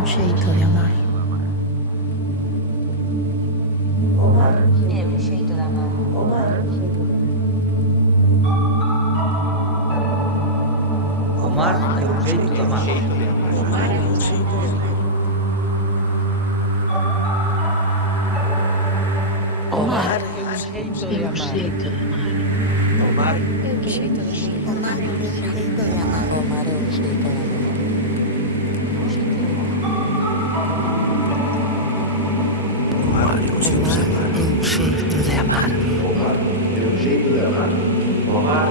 um jeito de amar. É um jeito de amar. Amar é um jeito de amar. Amar é um jeito de amar. Amar é um jeito de amar. Amar É um jeito de amar. Amar é um jeito de amar. Amar é um jeito de amar. Amar é um jeito de Amar amar. é um jeito de amar. Amar é um jeito de amar. Amar